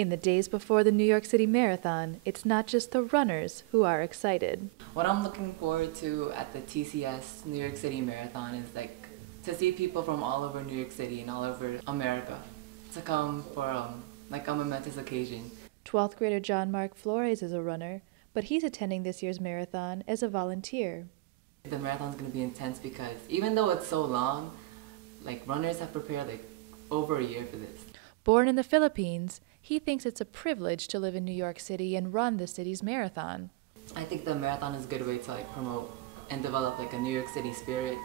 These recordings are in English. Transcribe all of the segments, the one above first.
In the days before the New York City Marathon, it's not just the runners who are excited. What I'm looking forward to at the TCS New York City Marathon is to see people from all over New York City and all over America to come for a momentous occasion. 12th grader John Mark Flores is a runner, but he's attending this year's marathon as a volunteer. The marathon's going to be intense because even though it's so long, runners have prepared over a year for this. Born in the Philippines, he thinks it's a privilege to live in New York City and run the city's marathon. I think the marathon is a good way to promote and develop a New York City spirit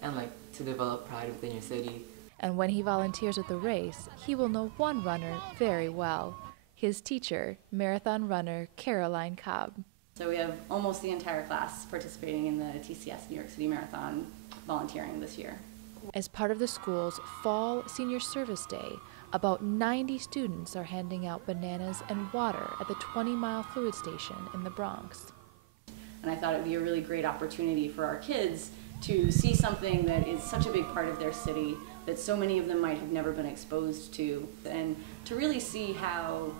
and to develop pride within your city. And when he volunteers at the race, he will know one runner very well, his teacher, marathon runner Caroline Cobb. So we have almost the entire class participating in the TCS New York City Marathon volunteering this year. As part of the school's Fall Senior Service Day, about 90 students are handing out bananas and water at the 20-mile fluid station in the Bronx. And I thought it would be a really great opportunity for our kids to see something that is such a big part of their city that so many of them might have never been exposed to, and to really see how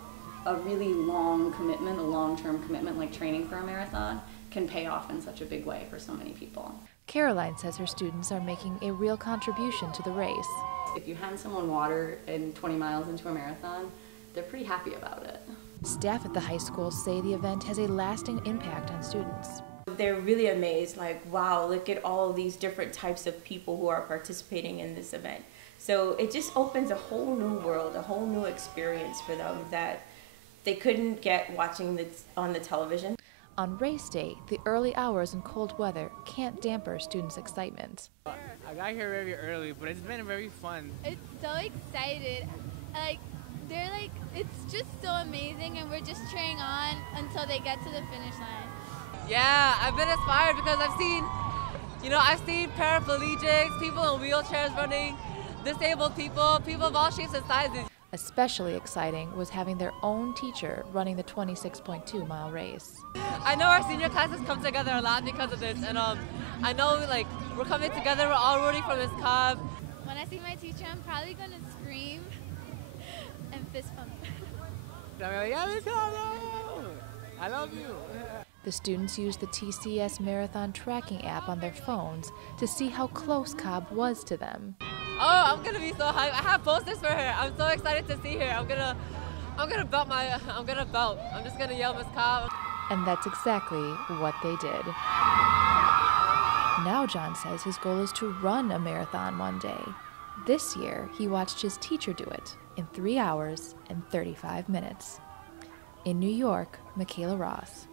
a really long commitment, a long-term commitment like training for a marathon, can pay off in such a big way for so many people. Caroline says her students are making a real contribution to the race. If you hand someone water and 20 miles into a marathon, they're pretty happy about it. Staff at the high school say the event has a lasting impact on students. They're really amazed, wow, look at all these different types of people who are participating in this event. So it just opens a whole new world, a whole new experience for them that they couldn't get watching on the television. On race day, the early hours and cold weather can't damper students' excitement. I got here very early, but it's been very fun. It's so excited. It's just so amazing, and we're just cheering on until they get to the finish line. Yeah, I've been inspired because I've seen paraplegics, people in wheelchairs running, disabled people, people of all shapes and sizes. Especially exciting was having their own teacher running the 26.2-mile race. I know our senior classes come together a lot because of this, and I know we're coming together, we're all rooting for Miss Cobb. When I see my teacher, I'm probably gonna scream and fist bump. Yeah, Miss Cobb, I love you. The students used the TCS Marathon tracking app on their phones to see how close Cobb was to them. Oh, I'm gonna be so hyped. I have posters for her. I'm so excited to see her. I'm gonna belt. I'm just gonna yell Miss Cobb. And that's exactly what they did. Now John says his goal is to run a marathon one day. This year, he watched his teacher do it in 3 hours and 35 minutes. In New York, Michaela Ross.